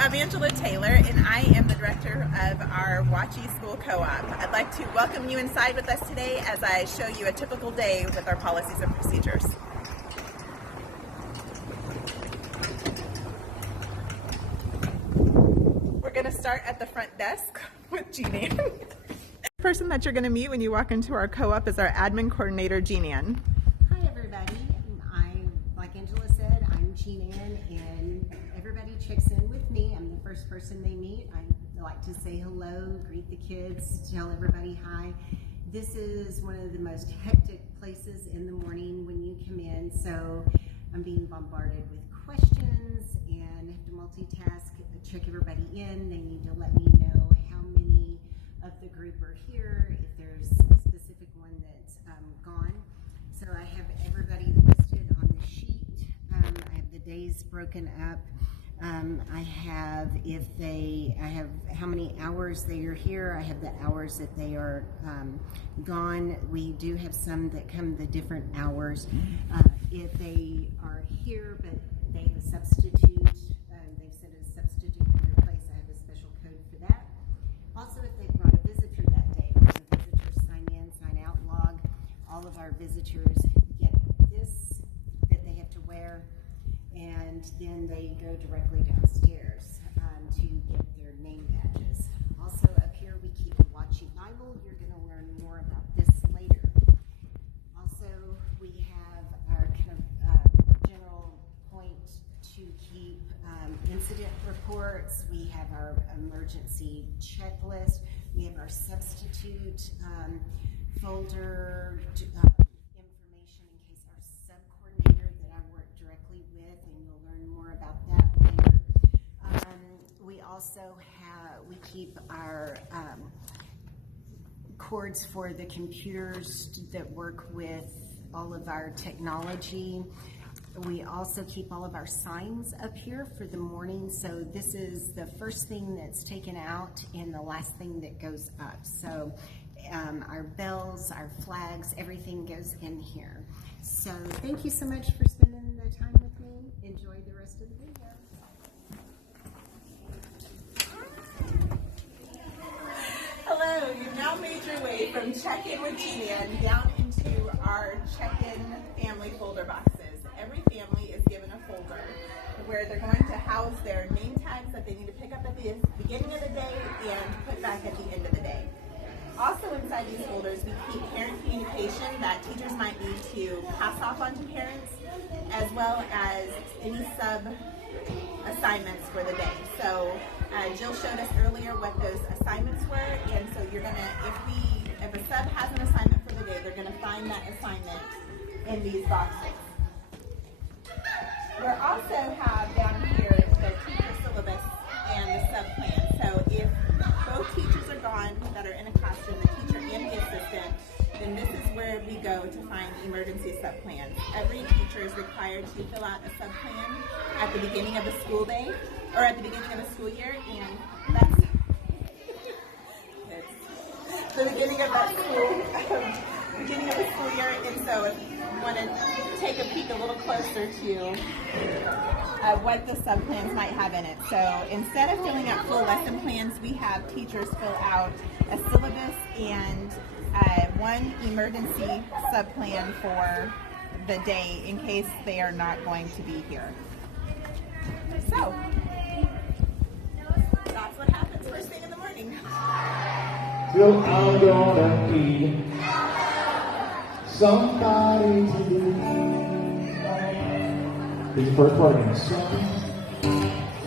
I'm Angela Taylor, and I am the director of our Watchee School Co-op. I'd like to welcome you inside with us today as I show you a typical day with our policies and procedures. We're going to start at the front desk with Jean-Ann. The person that you're going to meet when you walk into our co-op is our admin coordinator, Jean-Ann. Hi everybody, like Angela said, I'm Jean-Ann, and everybody checks in with me. I'm the first person they meet. I like to say hello, greet the kids, tell everybody hi. This is one of the most hectic places in the morning when you come in, so I'm being bombarded with questions and have to multitask, check everybody in. They need to let me know how many of the group are here, if there's a specific one that's gone. So I have everybody listed on the sheet. I have the days broken up. I have how many hours they are here. I have the hours that they are gone. We do have some that come the different hours. If they are here but they have a substitute, they've set a substitute in their place, I have a special code for that. Also, if they brought a visitor that day, there's a visitor sign in, sign out log. All of our visitors get this that they have to wear, and then they go directly downstairs to get their name badges. Also up here we keep a Watchee Bible. You're going to learn more about this later. Also, we have our kind of general point to keep incident reports. We have our emergency checklist. We have our substitute folder information in case our sub-coordinator that I work directly with, and you'll learn more about that later. We also keep our cords for the computers that work with all of our technology. We also keep all of our signs up here for the morning. So this is the first thing that's taken out and the last thing that goes up. So our bells, our flags, everything goes in here. So thank you so much for spending the time with me. Enjoy the rest of the video. Hello, you've now made your way from check-in with Jean-Ann down into our check-in family folder boxes. Every family is given a folder where they're going to house their name tags that they need to pick up at the beginning of the day and put back at the end of the day. Also inside these folders, we keep parent communication that teachers might need to pass off onto parents, as well as any sub assignments for the day. So Jill showed us earlier what those assignments were, and so you're gonna, if a sub has an assignment for the day, they're gonna find that assignment in these boxes. We also have down here the teacher syllabus and the sub plan. So if both teachers are gone that are in a classroom, the teacher and the assistant, then this is where we go to find emergency sub plans. Every teacher is required to fill out a sub plan at the beginning of the school day, or at the beginning of the school year, and that's the beginning of that beginning of the school year. And so if you want to take a peek a little closer to what the sub plans might have in it. So instead of filling out full lesson plans, we have teachers fill out a syllabus and one emergency sub plan for the day in case they are not going to be here. So that's what happens first thing in the morning. So I'm gonna need somebody to believe. Here's the first part again.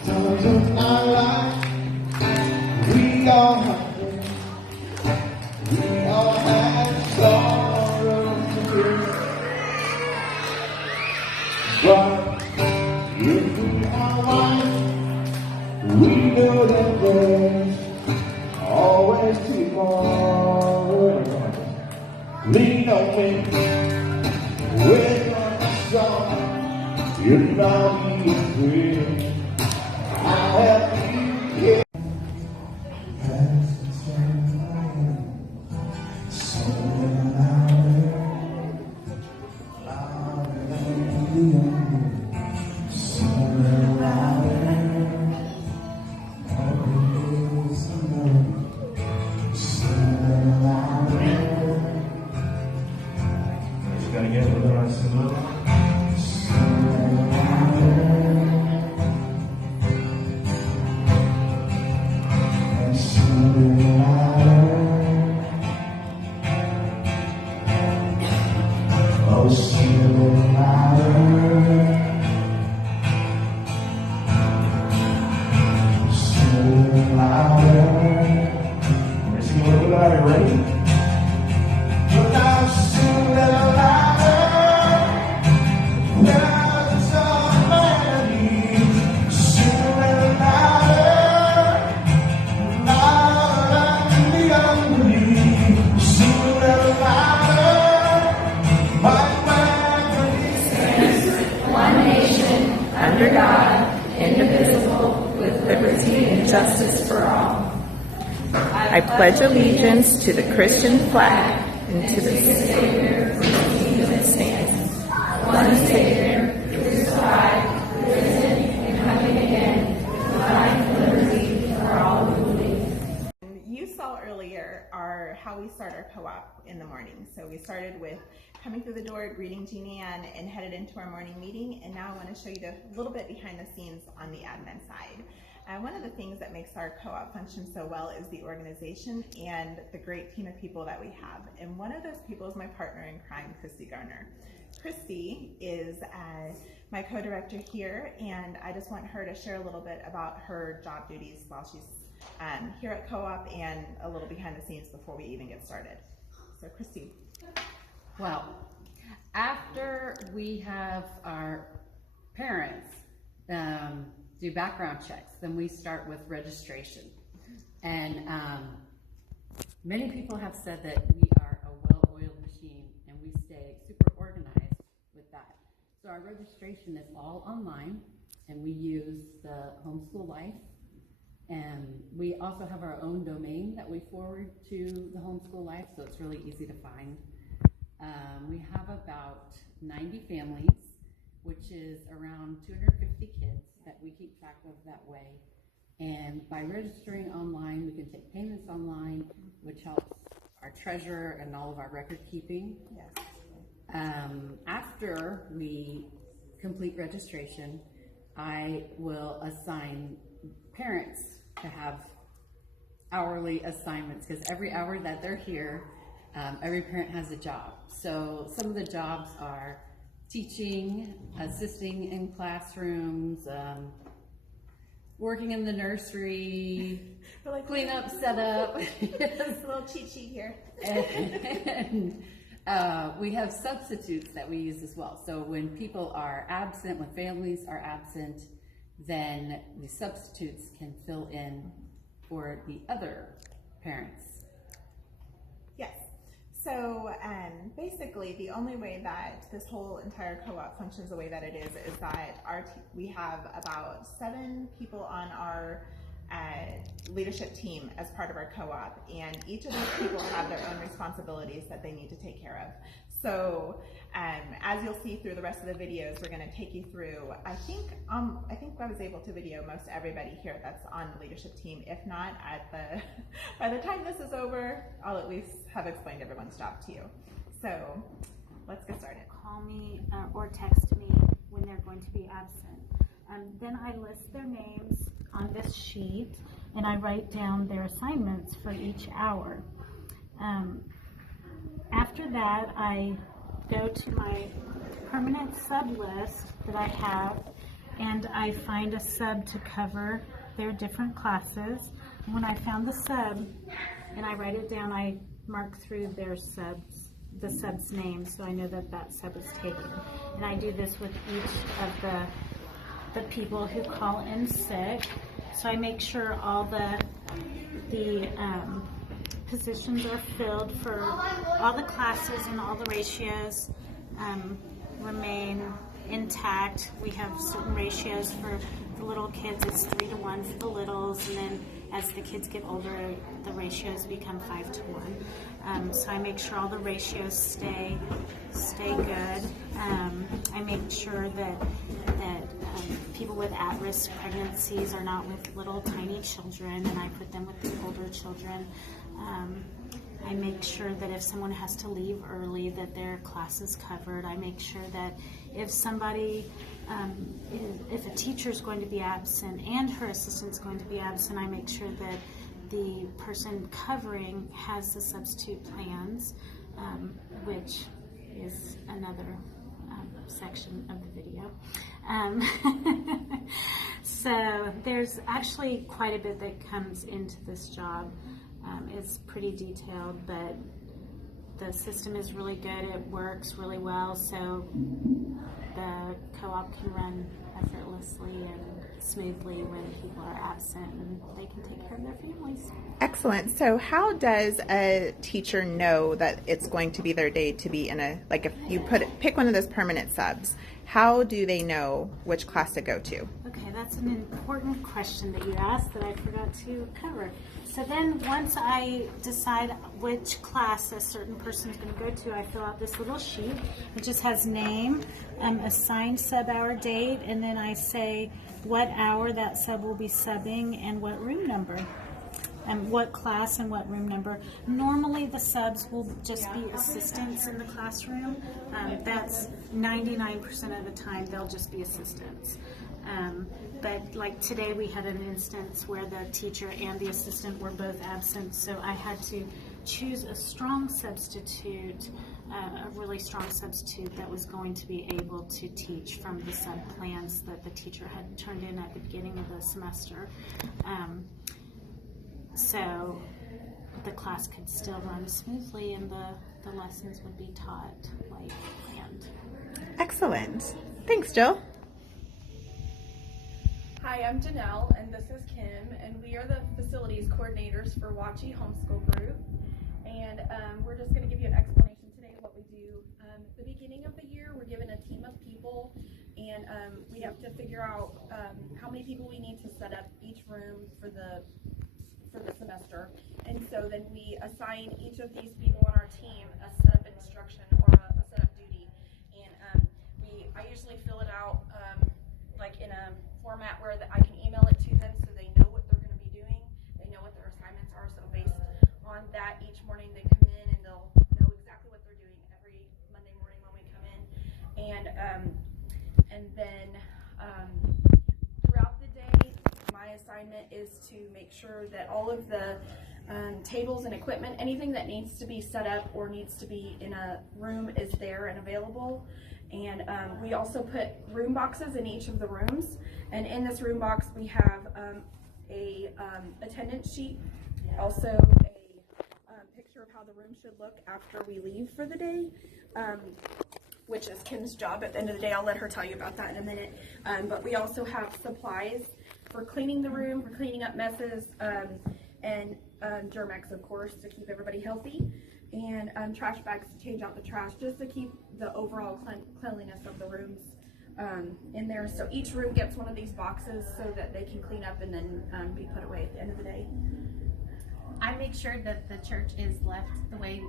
Sometimes in our life, we all have pain. We all have sorrow to bear. But if we are wise, we know that there's always tomorrow. Lean on me, we're gonna song. You know me is real. I'll help you get. under God, indivisible, with liberty and justice for all. I pledge allegiance to the Christian flag and to the Savior for whom it stands, one Savior, crucified, risen, and coming again, with life and liberty for all who believe. You saw earlier how we start our co-op in the morning. So we started with coming through the door, greeting Jeannie Ann, and headed into our morning meeting. And now I want to show you the little bit behind the scenes on the admin side. One of the things that makes our co-op function so well is the organization and the great team of people that we have. And one of those people is my partner in crime, Christy Garner. Christy is my co-director here, and I just want her to share a little bit about her job duties while she's here at co-op and a little behind the scenes before we even get started. So Christy. Well, after we have our parents do background checks, then we start with registration. And many people have said that we are a well-oiled machine and we stay super organized with that. So our registration is all online, and we use the Homeschool Life. And we also have our own domain that we forward to the Homeschool Life, so it's really easy to find. We have about 90 families, which is around 250 kids that we keep track of that way. And by registering online, we can take payments online, which helps our treasurer and all of our record keeping. Yes. After we complete registration, I will assign parents to have hourly assignments, because every hour that they're here, every parent has a job. So some of the jobs are teaching, assisting in classrooms, working in the nursery, cleanup, setup. A little cheat sheet here. And we have substitutes that we use as well. So when people are absent, when families are absent, then the substitutes can fill in for the other parents. Yes. So basically, the only way that this whole entire co-op functions the way that it is that we have about 7 people on our leadership team as part of our co-op, and each of those people have their own responsibilities that they need to take care of. So as you'll see through the rest of the videos, we're going to take you through. I think I was able to video most everybody here that's on the leadership team. If not, by the time this is over, I'll at least have explained everyone's job to you. So let's get started. Call me or text me when they're going to be absent. Then I list their names on this sheet, and I write down their assignments for each hour. After that, I go to my permanent sub list that I have, and I find a sub to cover their different classes. And when I found the sub and I write it down, I mark through the sub's name, so I know that that sub is taken. And I do this with each of the people who call in sick. So I make sure all the positions are filled for all the classes, and all the ratios remain intact. We have certain ratios for the little kids. It's 3-to-1 for the littles, and then as the kids get older, the ratios become 5-to-1. So I make sure all the ratios stay good. I make sure that people with at-risk pregnancies are not with little tiny children, and I put them with the older children. I make sure that if someone has to leave early, that their class is covered. I make sure that if somebody, if a teacher is going to be absent and her assistant is going to be absent, I make sure that the person covering has the substitute plans, which is another section of the video. So there's actually quite a bit that comes into this job. It's pretty detailed, but the system is really good. It works really well, so the co-op can run effortlessly, and smoothly when people are absent and they can take care of their families. Excellent. So how does a teacher know that it's going to be their day to be in a, like if you pick one of those permanent subs, how do they know which class to go to? Okay, that's an important question that you asked that I forgot to cover. So then once I decide which class a certain person is going to go to, I fill out this little sheet. It just has name, assigned sub hour date, and then I say what hour that sub will be subbing and what room number. And what class and what room number. Normally the subs will just be assistants in the classroom. That's 99% of the time they'll just be assistants. But like today we had an instance where the teacher and the assistant were both absent, so I had to choose a strong substitute, a really strong substitute that was going to be able to teach from the sub plans that the teacher had turned in at the beginning of the semester. So the class could still run smoothly and the lessons would be taught like planned. Excellent. Thanks, Jill. Hi, I'm Janelle, and this is Kim, and we are the facilities coordinators for Watchie Homeschool Group. And we're just going to give you an explanation today of what we do. At the beginning of the year, we're given a team of people, and we have to figure out how many people we need to set up each room for the semester. And so then we assign each of these people on our team a set of instruction or a set of duty. And I usually fill it out like in a format where I can email it to them so they know what they're going to be doing. They know what their assignments are. So based on that, each morning they come in and they'll know exactly what they're doing every Monday morning when we come in. And then throughout the day, my assignment is to make sure that all of the tables and equipment, anything that needs to be set up or needs to be in a room is there and available. And we also put room boxes in each of the rooms. And in this room box, we have a attendance sheet, also a picture of how the room should look after we leave for the day, which is Kim's job. At the end of the day, I'll let her tell you about that in a minute. But we also have supplies for cleaning the room, for cleaning up messes, and Germex, of course, to keep everybody healthy, and trash bags to change out the trash, just to keep the overall cleanliness of the rooms in there. So each room gets one of these boxes so that they can clean up and then be put away at the end of the day. I make sure that the church is left the way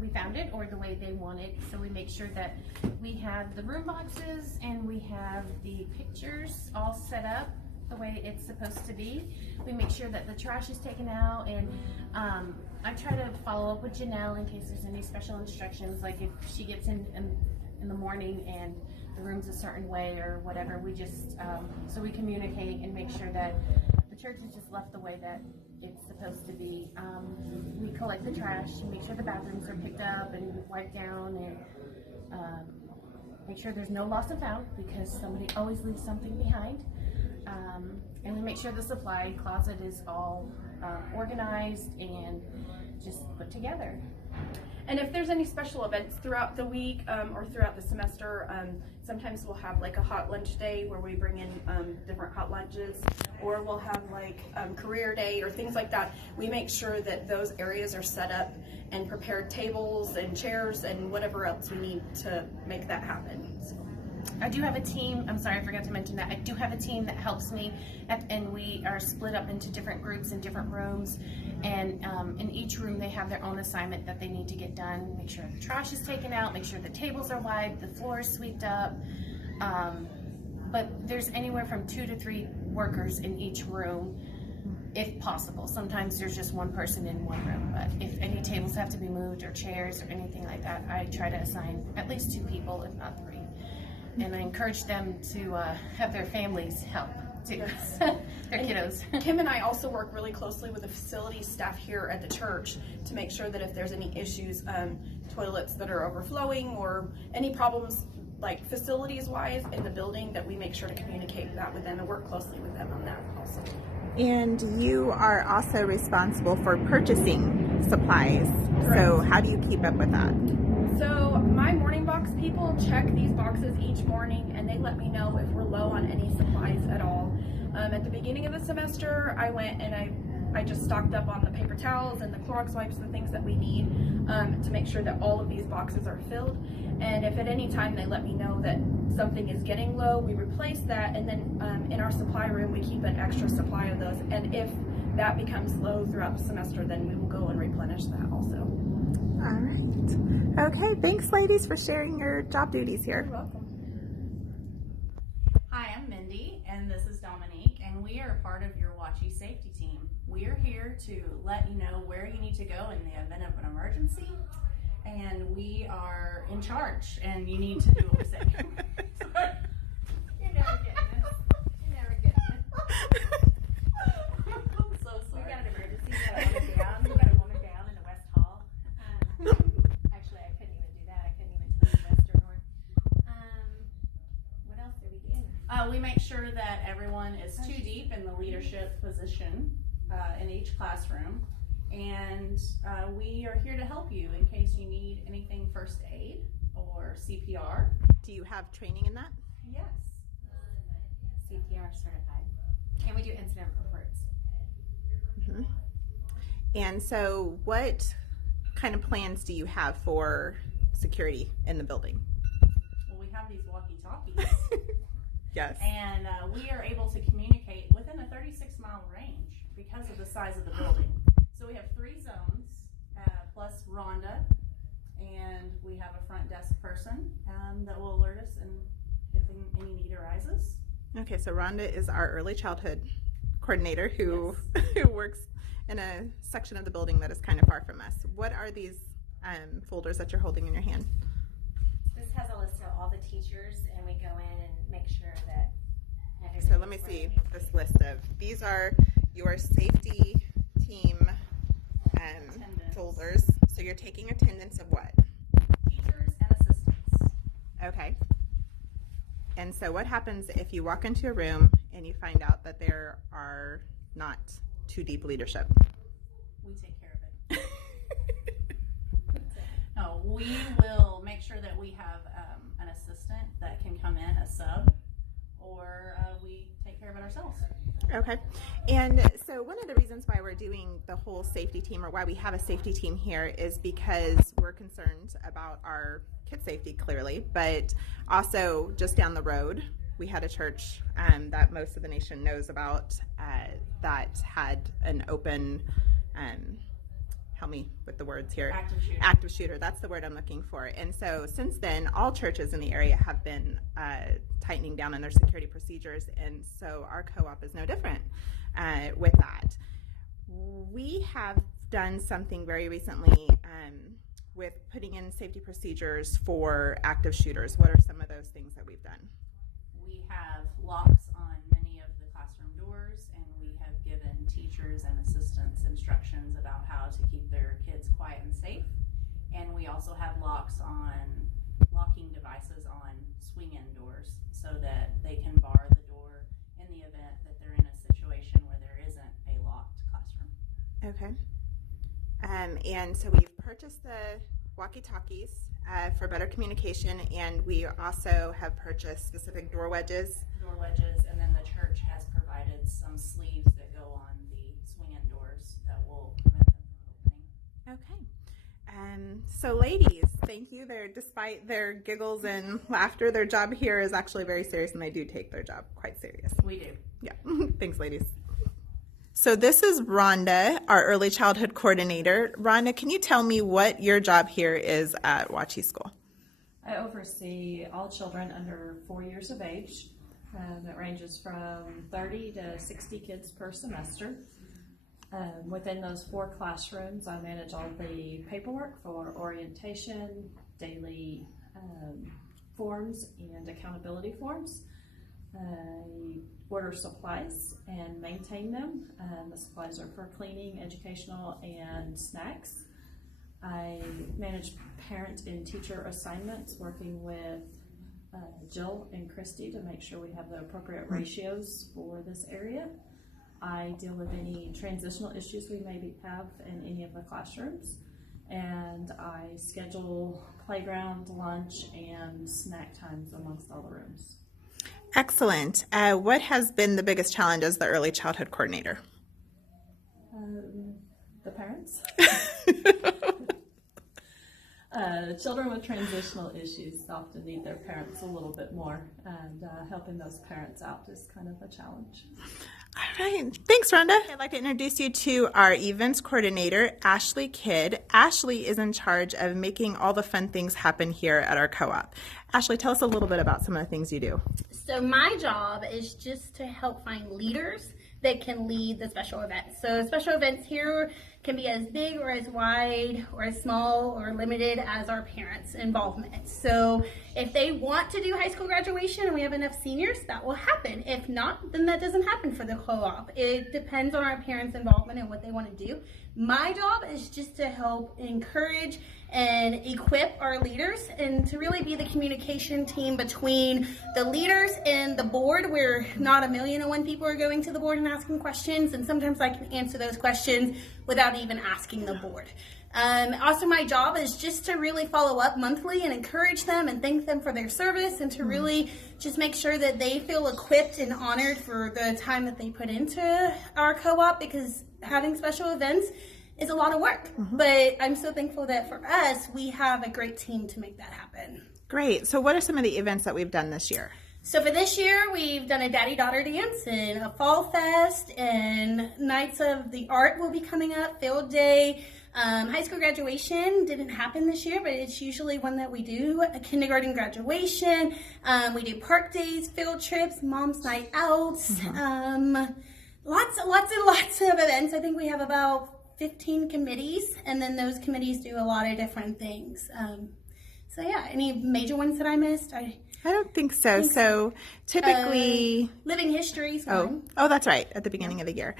we found it or the way they want it. So we make sure that we have the room boxes and we have the pictures all set up the way it's supposed to be. We make sure that the trash is taken out, and I try to follow up with Janelle in case there's any special instructions, like if she gets in the morning and the room's a certain way or whatever, we just so we communicate and make sure that the church is just left the way that it's supposed to be. We collect the trash and make sure the bathrooms are picked up and wiped down, and make sure there's no lost and found, because somebody always leaves something behind. And we make sure the supply closet is all organized and just put together. And if there's any special events throughout the week or throughout the semester, sometimes we'll have like a hot lunch day where we bring in different hot lunches, or we'll have like career day or things like that. We make sure that those areas are set up and prepared tables and chairs and whatever else we need to make that happen. So. I do have a team, I'm sorry I forgot to mention that, I do have a team that helps me, and we are split up into different groups in different rooms, and in each room they have their own assignment that they need to get done. Make sure the trash is taken out, make sure the tables are wiped, the floor is swept up, but there's anywhere from 2 to 3 workers in each room if possible. Sometimes there's just one person in one room, but if any tables have to be moved or chairs or anything like that, I try to assign at least 2 people, if not 3. And I encourage them to have their families help too, their kiddos. Kim and I also work really closely with the facilities staff here at the church to make sure that if there's any issues, toilets that are overflowing or any problems like facilities wise in the building, that we make sure to communicate that with them and work closely with them on that also. And you are also responsible for purchasing supplies. Correct. So how do you keep up with that? So my morning box people check these boxes each morning, and they let me know if we're low on any supplies at all. At the beginning of the semester, I went and I just stocked up on the paper towels and the Clorox wipes, the things that we need to make sure that all of these boxes are filled. And if at any time they let me know that something is getting low, we replace that, and then in our supply room we keep an extra supply of those. And if that becomes low throughout the semester, then we will go and replenish that also. All right. Okay, thanks ladies for sharing your job duties here. You're welcome. Hi, I'm Mindy, and this is Dominique, and we are part of your Watchy safety team. We are here to let you know where you need to go in the event of an emergency, and we are in charge, and you need to do what we say. Sorry. You're never getting this. You're never getting it. I'm so sorry. We got an emergency. We got a woman down. We got a woman down in the West Hall. Actually, I couldn't even do that. I couldn't even tell you West or North. What else do we do? We make sure that everyone is too deep in the leadership position in each classroom, and we are here to help you in case you need anything first aid or CPR. Do you have training in that? Yes. CPR certified. And we do incident reports. Mm-hmm. And so what kind of plans do you have for security in the building? Well, we have these walkie-talkies. Yes. And we are able to communicate within a 36-mile range because of the size of the building. So we have 3 zones, plus Rhonda, and we have a front desk person that will alert us if any need arises. Okay, so Rhonda is our early childhood coordinator who works in a section of the building that is kind of far from us. What are these folders that you're holding in your hand? This has a list of all the teachers, and we go in and make sure that So let me see this list of, these are your safety team folders. So you're taking attendance of what? Teachers and assistants. Okay. And so what happens if you walk into a room and you find out that there are not too deep leadership? We take care of it. No, we will make sure that we have an assistant that can come in, a sub, or we take care of it ourselves. Okay. And so one of the reasons why we're doing the whole safety team, or why we have a safety team here, is because we're concerned about our kids' safety, clearly, but also just down the road, we had a church that most of the nation knows about that had an open, help me with the words here. Active shooter. That's the word I'm looking for. And so since then, all churches in the area have been tightening down on their security procedures, and so our co-op is no different with that. We have done something very recently with putting in safety procedures for active shooters. What are some of those things that we've done? We have locks on many of the classroom doors, and we have given teachers and assistants instructions about how to keep their kids quiet and safe. And we also have locking devices on swing-in doors so that they can bar the door in the event that they're in a situation where there isn't a locked classroom. Okay. And so we've purchased the walkie-talkies for better communication, and we also have purchased specific door wedges. And then the church has provided some sleeves that go on the swing-in doors that will prevent them from opening. Okay. So ladies, thank you. Despite their giggles and laughter, their job here is actually very serious, and they do take their job quite serious. We do. Yeah. Thanks, ladies. So this is Rhonda, our early childhood coordinator. Rhonda, can you tell me what your job here is at Watchy School? I oversee all children under 4 years of age. It ranges from 30 to 60 kids per semester. Within those 4 classrooms, I manage all the paperwork for orientation, daily forms, and accountability forms. I order supplies and maintain them. The supplies are for cleaning, educational, and snacks. I manage parent and teacher assignments, working with Jill and Christy to make sure we have the appropriate ratios for this area. I deal with any transitional issues we maybe have in any of the classrooms, and I schedule playground, lunch, and snack times amongst all the rooms. Excellent. What has been the biggest challenge as the early childhood coordinator? The parents. Children with transitional issues often need their parents a little bit more, and helping those parents out is kind of a challenge. All right. Thanks, Rhonda. I'd like to introduce you to our events coordinator, Ashley Kidd. Ashley is in charge of making all the fun things happen here at our co-op. Ashley, tell us a little bit about some of the things you do. So my job is just to help find leaders that can lead the special events. So special events here can be as big or as wide or as small or limited as our parents' involvement. So if they want to do high school graduation and we have enough seniors, that will happen. If not, then that doesn't happen for the co-op. It depends on our parents' involvement and what they want to do. My job is just to help encourage and equip our leaders and to really be the communication team between the leaders and the board, where not 1,000,001 people are going to the board and asking questions, and sometimes I can answer those questions without even asking the board. Also, my job is just to really follow up monthly and encourage them and thank them for their service, and to really just make sure that they feel equipped and honored for the time that they put into our co-op, because having special events is a lot of work. But I'm so thankful that for us, we have a great team to make that happen. Great. So what are some of the events that we've done this year? So for this year, we've done a daddy-daughter dance and a fall fest, and Nights of the Art will be coming up, field day. High school graduation didn't happen this year, but it's usually one that we do. A kindergarten graduation. We do park days, field trips, mom's night outs. Lots and lots of events. I think we have about 15 committees, and then those committees do a lot of different things. So yeah, any major ones that I missed? I don't think so. So typically, living history. Oh, that's right, at the beginning of the year.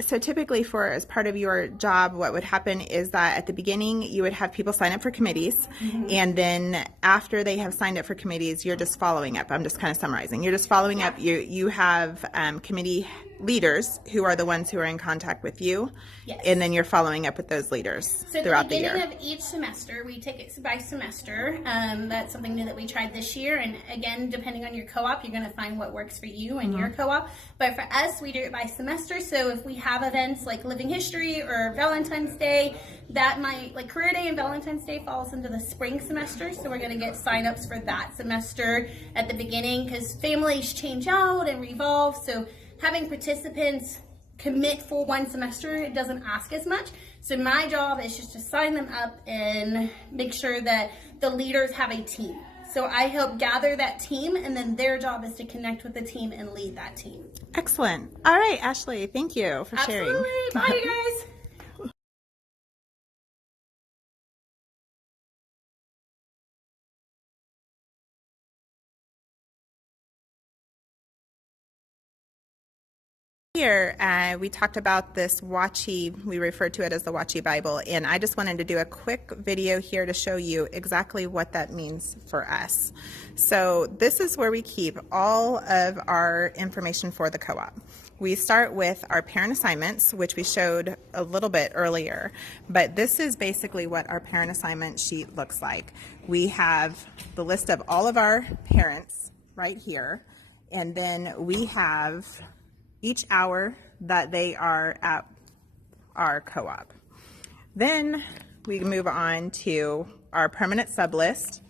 So typically, as part of your job, what would happen is that at the beginning you would have people sign up for committees, and then after they have signed up for committees, you're just following up. I'm just kind of summarizing. You're just following up. You have committee leaders who are the ones who are in contact with you, and then you're following up with those leaders throughout the year. So at the beginning of each semester, we take it by semester. That's something new that we tried this year, and again, depending on your co-op, you're going to find what works for you and your co-op. But for us, we do it by semester. So if we have events like Living History or Valentine's Day, that might, like Career Day and Valentine's Day falls into the spring semester. So we're going to get sign-ups for that semester at the beginning, because families change out and revolve. So having participants commit for one semester, it doesn't ask as much. So my job is just to sign them up and make sure that the leaders have a team. So I help gather that team, and then their job is to connect with the team and lead that team. Excellent. All right, Ashley, thank you for sharing. Absolutely. Bye, you guys. Here, we talked about this Watchy, we refer to it as the Watchy Bible, and I just wanted to do a quick video here to show you exactly what that means for us. So this is where we keep all of our information for the co-op. We start with our parent assignments, which we showed a little bit earlier, but this is basically what our parent assignment sheet looks like. We have the list of all of our parents right here, and then we have each hour that they are at our co-op. Then we move on to our permanent sub list.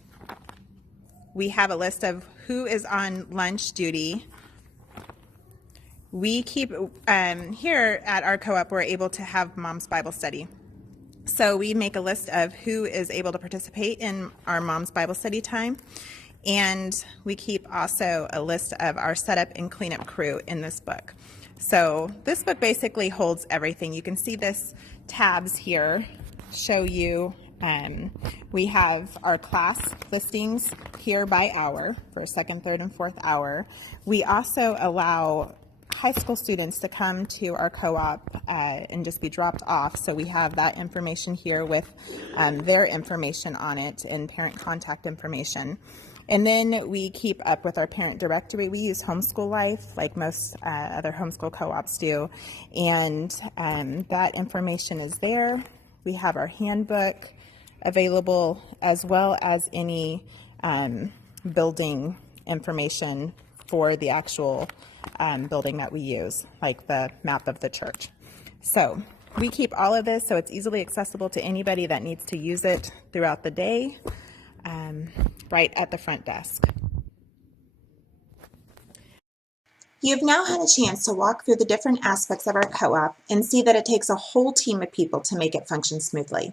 We have a list of who is on lunch duty. We keep, here at our co-op, we're able to have Mom's Bible Study. So we make a list of who is able to participate in our Mom's Bible Study time. And we keep also a list of our setup and cleanup crew in this book. So this book basically holds everything. You can see this tabs here show you, we have our class listings here by hour for second, third, and fourth hour. We also allow high school students to come to our co-op and just be dropped off. So we have that information here with their information on it and parent contact information. And then we keep up with our parent directory. We use Homeschool Life like most other homeschool co-ops do. And that information is there. We have our handbook available, as well as any building information for the actual building that we use, like the map of the church. So we keep all of this so it's easily accessible to anybody that needs to use it throughout the day, right at the front desk. You've now had a chance to walk through the different aspects of our co-op and see that it takes a whole team of people to make it function smoothly.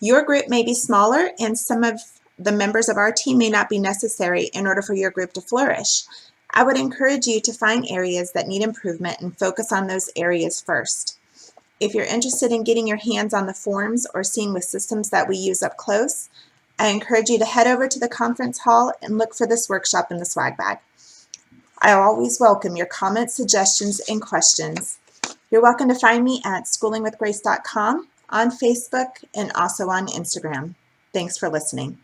Your group may be smaller, and some of the members of our team may not be necessary in order for your group to flourish. I would encourage you to find areas that need improvement and focus on those areas first. If you're interested in getting your hands on the forms or seeing the systems that we use up close, I encourage you to head over to the conference hall and look for this workshop in the swag bag. I always welcome your comments, suggestions, and questions. You're welcome to find me at schoolingwithgrace.com, on Facebook, and also on Instagram. Thanks for listening.